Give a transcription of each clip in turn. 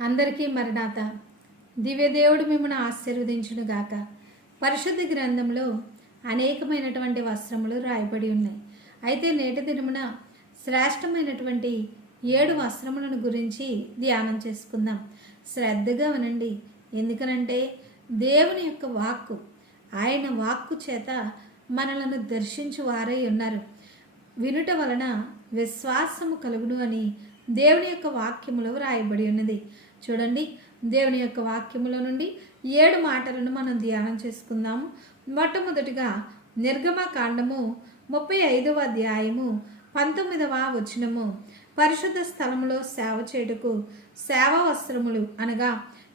అందరికీ మరణాత. దివ్యదేవుడు మిమ్మల్ని ఆశీర్వదించును గాక పరిశుద్ధ గ్రంథంలో అనేకమైనటువంటి వస్త్రములు రాయబడి ఉన్నాయి. అయితే నేటి దినమున శ్రేష్టమైనటువంటి ఏడు వస్త్రములను గురించి ధ్యానం చేసుకుందాం. శ్రద్ధగా వినండి. ఎందుకనంటే దేవుని యొక్క వాక్కు ఆయన వాక్కు చేత మనలను దర్శించు వారై ఉన్నారు. వినుట వలన విశ్వాసము కలుగును అని దేవుని యొక్క వాక్యములో రాయబడి ఉన్నది. చూడండి. దేవుని యొక్క వాక్యములో నుండి ఏడు మాటలను మనం ధ్యానం చేసుకుందాము. మొట్టమొదటిగా నిర్గమ కాండము ముప్పై ఐదవ అధ్యాయము పంతొమ్మిదవ వచనము. పరిశుద్ధ స్థలములో సేవ చేయుటకు సేవ వస్త్రములు అనగా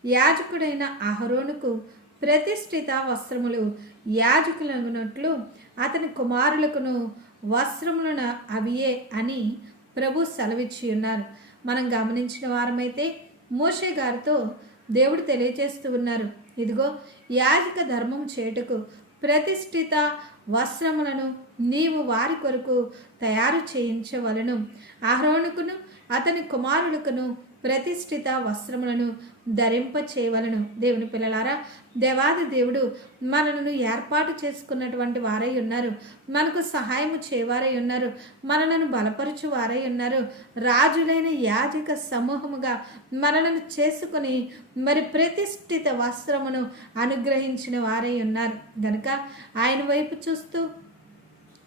యాజకుడైన అహరోనుకు ప్రతిష్ఠిత వస్త్రములు యాజకులగునట్లు అతని కుమారులకును వస్త్రములను అవియే అని ప్రభు సెలవిచ్చి ఉన్నారు మనం గమనించిన వారమైతే మోషే గారితో దేవుడు తెలియజేస్తూ ఉన్నారు. ఇదిగో యాజక ధర్మం చేయుటకు ప్రతిష్ఠిత వస్త్రములను నీవు వారి కొరకు తయారు చేయించవలను. ఆహ్రోనుకును అతని కుమారులకును ప్రతిష్ఠిత వస్త్రములను ధరింప చేయవలను. దేవుని పిల్లలారా దేవాది దేవుడు మనలను ఏర్పాటు చేసుకున్నటువంటి వారై ఉన్నారు. మనకు సహాయము చేవారై ఉన్నారు. మనలను బలపరుచు వారై ఉన్నారు. రాజులైన యాజక సమూహముగా మనలను చేసుకుని మరి ప్రతిష్ఠిత వస్త్రమును అనుగ్రహించిన వారై ఉన్నారు. గనుక ఆయన వైపు చూస్తూ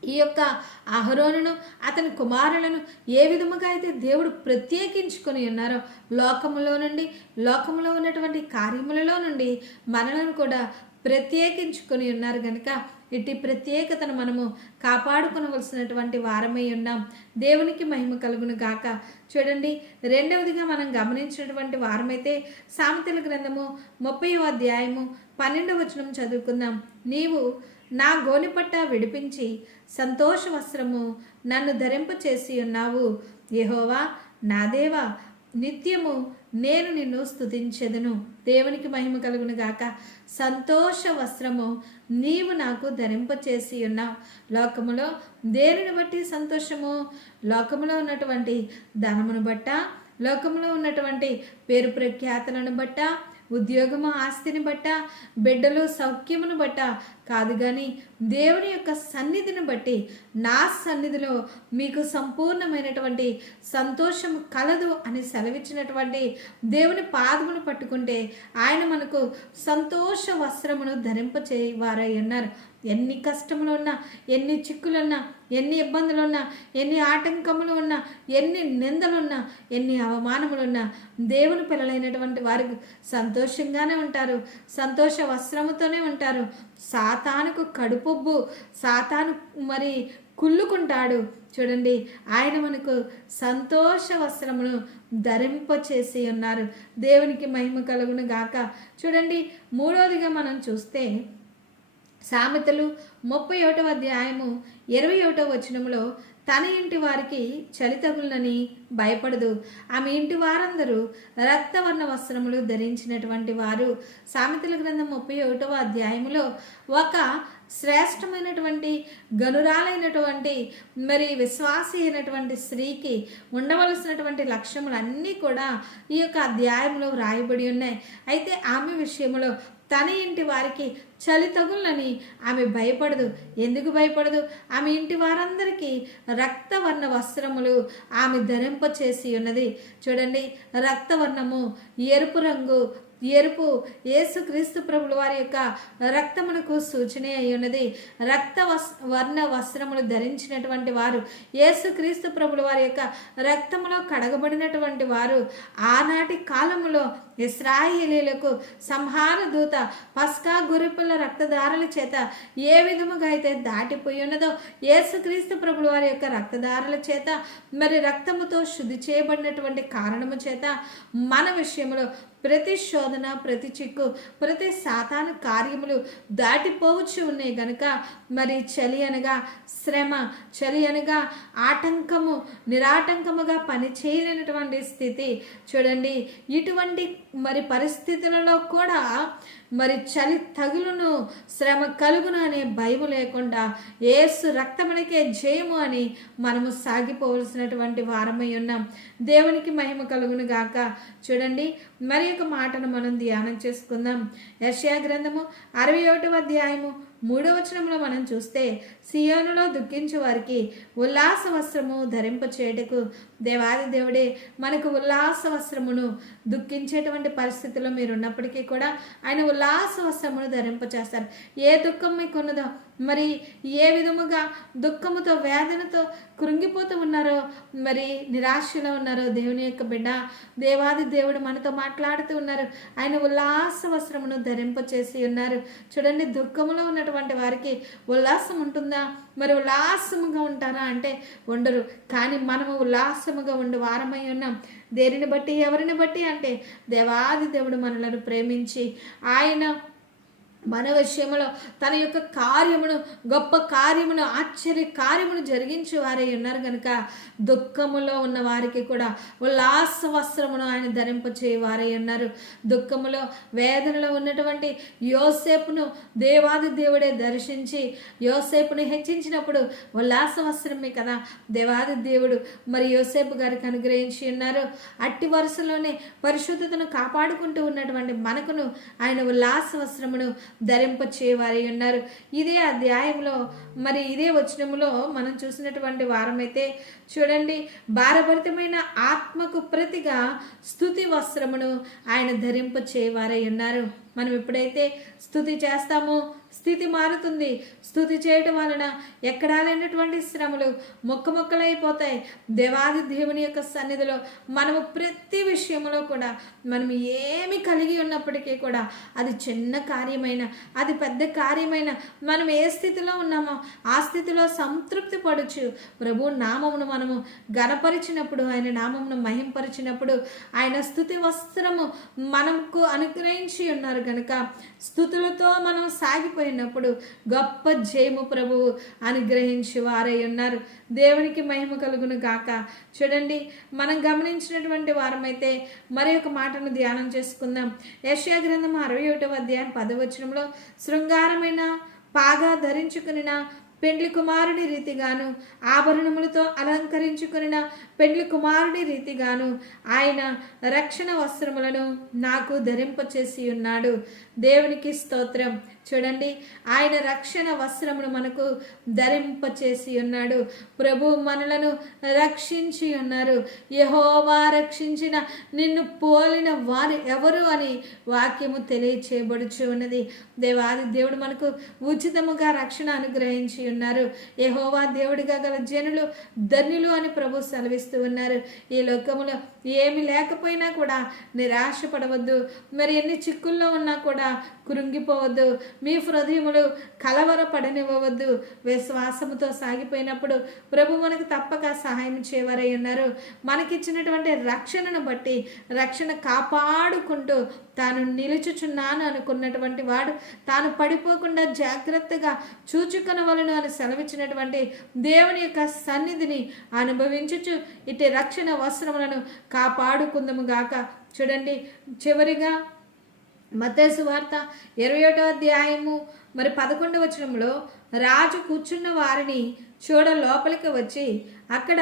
ఈ యొక్క అహరోనును అతని కుమారులను ఏ విధముగా అయితే దేవుడు ప్రత్యేకించుకొని ఉన్నారో లోకములో నుండి లోకములో ఉన్నటువంటి కార్యములలో నుండి మనలను కూడా ప్రత్యేకించుకొని ఉన్నారు కనుక ఇట్టి ప్రత్యేకతను మనము కాపాడుకునవలసినటువంటి వారమై ఉన్నాం. దేవునికి మహిమ కలుగును గాక. చూడండి రెండవదిగా మనం గమనించినటువంటి వారమైతే సామెతల గ్రంథము ముప్పై అధ్యాయము పన్నెండవ వచనం చదువుకుందాం. నీవు నా గోనిపట్ట విడిపించి సంతోష వస్త్రము నన్ను ధరింపు చేసి ఉన్నావు. యహోవా నా దేవా నిత్యము నేను నిన్ను స్తుతించెదను. దేవునికి మహిమ కలుగును గాక. సంతోష వస్త్రము నీవు నాకు ధరింపచేసి ఉన్నావు. లోకములో దేనిని బట్టి సంతోషము? లోకములో ఉన్నటువంటి ధనమును బట్ట లోకములో ఉన్నటువంటి పేరు ప్రఖ్యాతలను బట్ట ఉద్యోగము ఆస్తిని బట్ట బిడ్డలు సౌఖ్యమును బట్ట కాదు కానీ దేవుని యొక్క సన్నిధిని బట్టి నా సన్నిధిలో మీకు సంపూర్ణమైనటువంటి సంతోషం కలదు అని సెలవిచ్చినటువంటి దేవుని పాదమును పట్టుకుంటే ఆయన మనకు సంతోష వస్త్రమును ధరింపచేయవారై ఉన్నారు. ఎన్ని కష్టములు ఉన్నా ఎన్ని చిక్కులున్నా ఎన్ని ఇబ్బందులున్నా ఎన్ని ఆటంకములు ఉన్నా ఎన్ని నిందలున్నా ఎన్ని అవమానములున్నా దేవుని పిల్లలైనటువంటి వారికి సంతోషంగానే ఉంటారు. సంతోష వస్త్రముతోనే ఉంటారు. సాతానుకు కడుపుబ్బు సాతాను మరి కుళ్ళుకుంటాడు. చూడండి ఆయన మనకు సంతోష వస్త్రమును ధరింప చేసి ఉన్నారు. దేవునికి మహిమ కలుగును గాక చూడండి మూడవదిగా మనం చూస్తే సామెతలు ముప్పై ఒకటవ అధ్యాయము ఇరవై ఒకటవ వచనంలో తన ఇంటి వారికి చలి తగులనని భయపడదు. ఆమె ఇంటి వారందరూ రక్తవర్ణ వస్త్రములు ధరించినటువంటి వారు. సామెతల గ్రంథం ముప్పై ఒకటవ అధ్యాయములో ఒక శ్రేష్టమైనటువంటి గనురాలైనటువంటి మరి విశ్వాసి అయినటువంటి స్త్రీకి ఉండవలసినటువంటి లక్ష్యములన్నీ కూడా ఈ యొక్క అధ్యాయంలో వ్రాయబడి ఉన్నాయి. అయితే ఆమె విషయంలో తన ఇంటి వారికి చలి తగులని ఆమె భయపడదు. ఎందుకు భయపడదు? ఆమె ఇంటి వారందరికీ రక్తవర్ణ వస్త్రములు ఆమె ధరింప చేసి ఉన్నది. చూడండి రక్తవర్ణము ఎరుపు రంగు ఎరుపు యేసుక్రీస్తు ప్రభుల వారి యొక్క రక్తమునకు సూచన అయి ఉన్నది రక్త వస్ వర్ణ వస్త్రములు ధరించినటువంటి వారు యేసుక్రీస్తు ప్రభుల వారి యొక్క రక్తములో కడగబడినటువంటి వారు ఆనాటి కాలములో ఇస్రాయేలీలకు సంహార దూత పస్కా గురిపుల రక్తదారుల చేత ఏ విధముగా అయితే దాటిపోయి ఉన్నదో యేసుక్రీస్తు ప్రభుల వారి యొక్క రక్తదారుల చేత మరి రక్తముతో శుద్ధి చేయబడినటువంటి కారణము చేత మన విషయంలో ప్రతి శోధన ప్రతి చిక్కు ప్రతి సాతాను కార్యములు దాటిపోవచ్చు ఉన్నాయి గనుక మరి చలి అనగా శ్రమ చలి అనగా ఆటంకము నిరాటంకముగా పనిచేయలేనటువంటి స్థితి. చూడండి ఇటువంటి మరి పరిస్థితులలో కూడా మరి చలి తగులును శ్రమ కలుగును అనే భయం లేకుండా ఏసు రక్తమునకే జయము అని మనము సాగిపోవలసినటువంటి వారమై ఉన్నాం. దేవునికి మహిమ కలుగును గాక. చూడండి మరి ఒక మాటను మనం ధ్యానం చేసుకుందాం. యర్షయా గ్రంథము అరవై ఒకటవ అధ్యాయము మూడో వచనంలో మనం చూస్తే సియోనులో దుఃఖించే వారికి ఉల్లాస వస్త్రము ధరింప చేయటకు దేవాది దేవుడే మనకు ఉల్లాస వస్త్రమును దుఃఖించేటువంటి పరిస్థితిలో మీరు ఉన్నప్పటికీ కూడా ఆయన ఉల్లాస వస్త్రమును ధరింప చేస్తారు ఏ దుఃఖం మీకు ఉన్నదో మరి ఏ విధముగా దుఃఖముతో వేదనతో కృంగిపోతూ ఉన్నారో మరి నిరాశలో ఉన్నారో దేవుని యొక్క బిడ్డ దేవాది దేవుడు మనతో మాట్లాడుతూ ఉన్నారు. ఆయన ఉల్లాస వస్త్రమును ధరింప చేసి ఉన్నారు. చూడండి దుఃఖములో ఉన్నటువంటి వారికి ఉల్లాసం ఉంటుందా మరి ఉల్లాసముగా ఉంటారా అంటే ఉండరు. కానీ మనము ఉల్లాసముగా ఉండి వారమై ఉన్నాం. దేనిని బట్టి? ఎవరిని బట్టి? అంటే దేవాది దేవుడు మనలను ప్రేమించి ఆయన మన విషయంలో తన యొక్క కార్యమును గొప్ప కార్యమును ఆశ్చర్య కార్యమును జరిగించి వారే ఉన్నారు కనుక దుఃఖములో ఉన్న వారికి కూడా ఉల్లాస వస్త్రమును ఆయన ధరింపచే వారే ఉన్నారు. దుఃఖములో వేదనలో ఉన్నటువంటి యోసేపును దేవాది దేవుడే దర్శించి యోసేపును హెచ్చించినప్పుడు ఉల్లాస వస్త్రమే కదా దేవాది దేవుడు. మరి యోసేపు గారికి అనుగ్రహించి ఉన్నారు. అట్టి వరుసలోనే పరిశుద్ధతను కాపాడుకుంటూ ఉన్నటువంటి మనకును ఆయన ఉల్లాస వస్త్రమును ధరింపచేవారై ఉన్నారు. ఇదే అధ్యాయంలో మరి ఇదే వచనములో మనం చూసినటువంటి వారమైతే చూడండి భారభరితమైన ఆత్మకు ప్రతిగా స్థుతి వస్త్రమును ఆయన ధరింపచేవారై ఉన్నారు. మనం ఎప్పుడైతే స్థుతి చేస్తామో స్థితి మారుతుంది. స్థుతి చేయటం వలన ఎక్కడా లేనటువంటి శ్రమలు మొక్క మొక్కలైపోతాయి. దేవాది దేవుని యొక్క సన్నిధిలో మనము ప్రతి విషయంలో కూడా మనం ఏమి కలిగి ఉన్నప్పటికీ కూడా అది చిన్న కార్యమైన అది పెద్ద కార్యమైన మనం ఏ స్థితిలో ఉన్నామో ఆ స్థితిలో సంతృప్తి పడుచు ప్రభు నామమును మనము గణపరిచినప్పుడు ఆయన నామమును మహింపరిచినప్పుడు ఆయన స్థుతి వస్త్రము మనకు అనుగ్రహించి ఉన్నారు కనుక స్థుతులతో మనం సాగిపోయినప్పుడు గొప్ప జయము ప్రభువు అనుగ్రహించి వారై ఉన్నారు. దేవునికి మహిమ కలుగును గాక. చూడండి మనం గమనించినటువంటి వారమైతే మరి ఒక మాటను ధ్యానం చేసుకుందాం. యశ్యా గ్రంథం అరవై ఒకటవ అధ్యాయం పదవచనంలో శృంగారమైన పాగా ధరించుకునిన పెండ్లి కుమారుడి రీతిగాను ఆభరణములతో అలంకరించుకున్న పెండ్లి కుమారుడి రీతిగాను ఆయన రక్షణ వస్త్రములను నాకు ధరింపచేసి ఉన్నాడు. దేవునికి స్తోత్రం. చూడండి ఆయన రక్షణ వస్త్రమును మనకు ధరింపచేసి ఉన్నాడు. ప్రభు మనలను రక్షించి ఉన్నారు. యహోవా రక్షించిన నిన్ను పోలిన వారు ఎవరు అని వాక్యము తెలియచేయబడుచు ఉన్నది. దేవాది దేవుడు మనకు ఉచితముగా రక్షణ అనుగ్రహించి ఉన్నారు. యహోవా దేవుడిగా గల జనులు ధన్యులు అని ప్రభు సెలవిస్తూ ఉన్నారు. ఈ లోకములో ఏమి లేకపోయినా కూడా నిరాశపడవద్దు. మరి ఎన్ని చిక్కుల్లో ఉన్నా కూడా కృంగిపోవద్దు మీ హృదయములు కలవరపడనివ్వవద్దు. విశ్వాసముతో సాగిపోయినప్పుడు ప్రభు మనకు తప్పక సహాయం చేయవారై ఉన్నారు. మనకిచ్చినటువంటి రక్షణను బట్టి రక్షణ కాపాడుకుంటూ తాను నిలుచుచున్నాను అనుకున్నటువంటి వాడు తాను పడిపోకుండా జాగ్రత్తగా చూచుకొనవలను అని సెలవిచ్చినటువంటి దేవుని యొక్క సన్నిధిని అనుభవించుచు ఇటు రక్షణ వస్త్రములను కాపాడుకుందము గాక. చూడండి చివరిగా మతేసు వార్త ఇరవై ఒకటో అధ్యాయము మరి పదకొండవ వచనంలో రాజు కూర్చున్న వారిని చూడ లోపలికి వచ్చి అక్కడ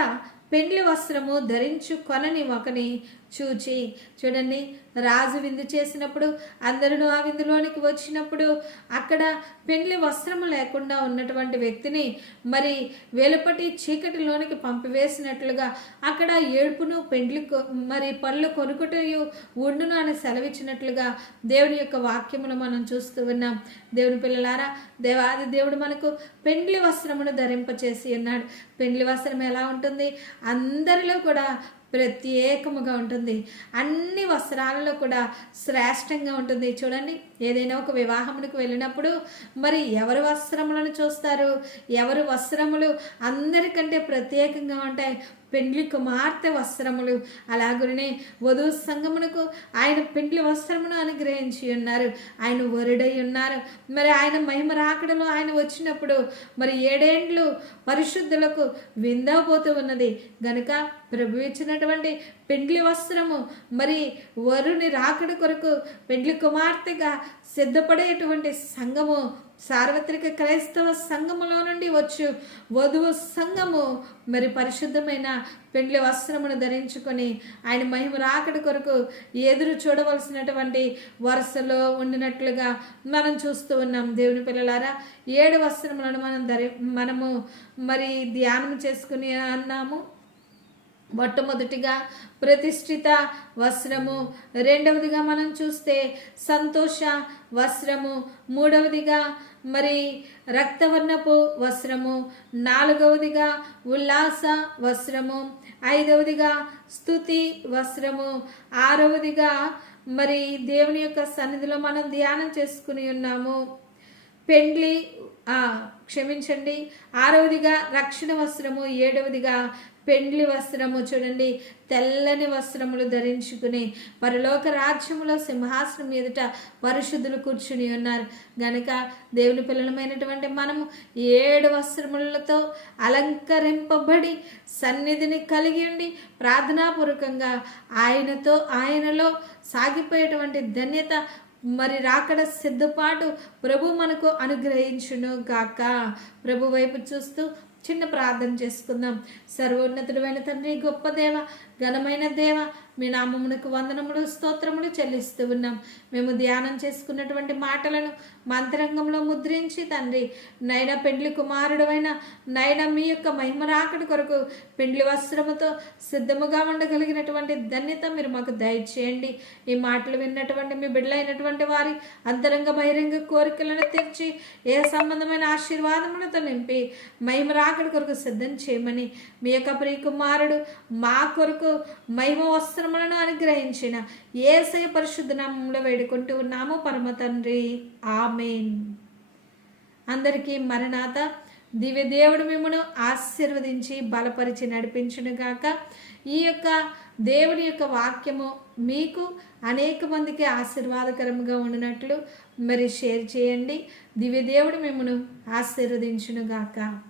పెండ్లి వస్త్రము ధరించు కొనని ఒకని చూచి చూడండి రాజు విందు చేసినప్పుడు అందరూ ఆ విందులోనికి వచ్చినప్పుడు అక్కడ పెండ్లి వస్త్రము లేకుండా ఉన్నటువంటి వ్యక్తిని మరి వెలుపటి చీకటిలోనికి పంపివేసినట్లుగా అక్కడ ఏడుపును పెండ్లి కొ- మరి పళ్ళు కొనుకుటయు ఉండును అని సెలవిచ్చినట్లుగా దేవుని యొక్క వాక్యమును మనం చూస్తూ ఉన్నాం. దేవుని పిల్లలారా దేవాది దేవుడు మనకు పెండ్లి వస్త్రమును ధరింపచేసి ఉన్నాడు. పెండ్లి వస్త్రం ఎలా ఉంటుంది? అందరిలో కూడా ప్రత్యేకముగా ఉంటుంది. అన్ని వస్త్రాలలో కూడా శ్రేష్టంగా ఉంటుంది. చూడండి ఏదైనా ఒక వివాహమునికి వెళ్ళినప్పుడు మరి ఎవరి వస్త్రములను చూస్తారు? ఎవరు వస్త్రములు అందరికంటే ప్రత్యేకంగా ఉంటాయి? పెండ్లి కుమార్తె వస్త్రములు. అలాగునే వధువు సంగమునకు ఆయన పెండ్లి వస్త్రమును అనుగ్రహించి ఉన్నారు. ఆయన వరుడై ఉన్నారు. మరి ఆయన మహిమ రాకడలో ఆయన వచ్చినప్పుడు మరి ఏడేండ్లు పరిశుద్ధులకు విందపోతూ ఉన్నది. గనుక ప్రభు ఇచ్చినటువంటి పెండ్లి వస్త్రము మరి వరుని రాకడ కొరకు పెండ్లి కుమార్తెగా సిద్ధపడేటువంటి సంఘము సార్వత్రిక క్రైస్తవ సంఘములో నుండి వచ్చు. వధువు సంఘము మరి పరిశుద్ధమైన పెండ్లి వస్త్రమును ధరించుకొని ఆయన మహిమ రాకడి కొరకు ఎదురు చూడవలసినటువంటి వరుసలో ఉండినట్లుగా మనం చూస్తూ ఉన్నాం. దేవుని పిల్లలారా ఏడు వస్త్రములను మనం ధరి మనము మరి ధ్యానం చేసుకుని అన్నాము. మొట్టమొదటిగా ప్రతిష్ఠిత వస్త్రము రెండవదిగా మనం చూస్తే సంతోష వస్త్రము మూడవదిగా మరి రక్తవర్ణపు వస్త్రము నాలుగవదిగా ఉల్లాస వస్త్రము ఐదవదిగా స్థుతి వస్త్రము ఆరవదిగా మరి దేవుని యొక్క సన్నిధిలో మనం ధ్యానం చేసుకుని ఉన్నాము. పెండ్లి క్షమించండి. ఆరవదిగా రక్షణ వస్త్రము ఏడవదిగా పెండ్లి వస్త్రము చూడండి. తెల్లని వస్త్రములు ధరించుకుని పరలోక రాజ్యములో సింహాసనం ఎదుట పరిశుద్ధులు కూర్చుని ఉన్నారు. గనక దేవుని పిల్లలమైనటువంటి మనము ఏడు వస్త్రములతో అలంకరింపబడి సన్నిధిని కలిగి ఉండి ప్రార్థనాపూర్వకంగా ఆయనతో ఆయనలో సాగిపోయేటువంటి ధన్యత మరి రాకడ సిద్ధపాటు ప్రభు మనకు అనుగ్రహించును గాక. ప్రభు వైపు చూస్తూ చిన్న ప్రార్థన చేసుకుందాం. సర్వోన్నతుడైన తండ్రి గొప్ప దేవ ఘనమైన దేవ మీ నామమునకు వందనములు స్తోత్రములు చెల్లిస్తూ ఉన్నాం. మేము ధ్యానం చేసుకున్నటువంటి మాటలను మంత్రంగంలో ముద్రించి తండ్రి నైనా పెండ్లి కుమారుడమైన నైనా మీ యొక్క మహిమ రాకడి కొరకు పెండ్లి వస్త్రముతో సిద్ధముగా ఉండగలిగినటువంటి ధన్యత మీరు మాకు దయచేయండి. ఈ మాటలు విన్నటువంటి మీ బిడ్డలైనటువంటి వారి అంతరంగ బహిరంగ కోరికలను తీర్చి ఏ సంబంధమైన ఆశీర్వాదములతో నింపి మహిమ రాకడి కొరకు సిద్ధం చేయమని మీ యొక్క ప్రియ కుమారుడు మా కొరకు మహిమ వస్త్రములను అనుగ్రహించిన ఏసయ పరిశుద్ధ నామంలో వేడుకుంటూ ఉన్నాము. పరమ తండ్రి. ఆమెన్. అందరికీ మరణాత దివ్య దేవుడు మిమ్మను ఆశీర్వదించి బలపరిచి నడిపించునుగాక ఈ యొక్క దేవుని యొక్క వాక్యము మీకు అనేక మందికి ఆశీర్వాదకరంగా ఉండినట్లు మరి షేర్ చేయండి. దివ్య దేవుడు మిమ్మను ఆశీర్వదించునుగాక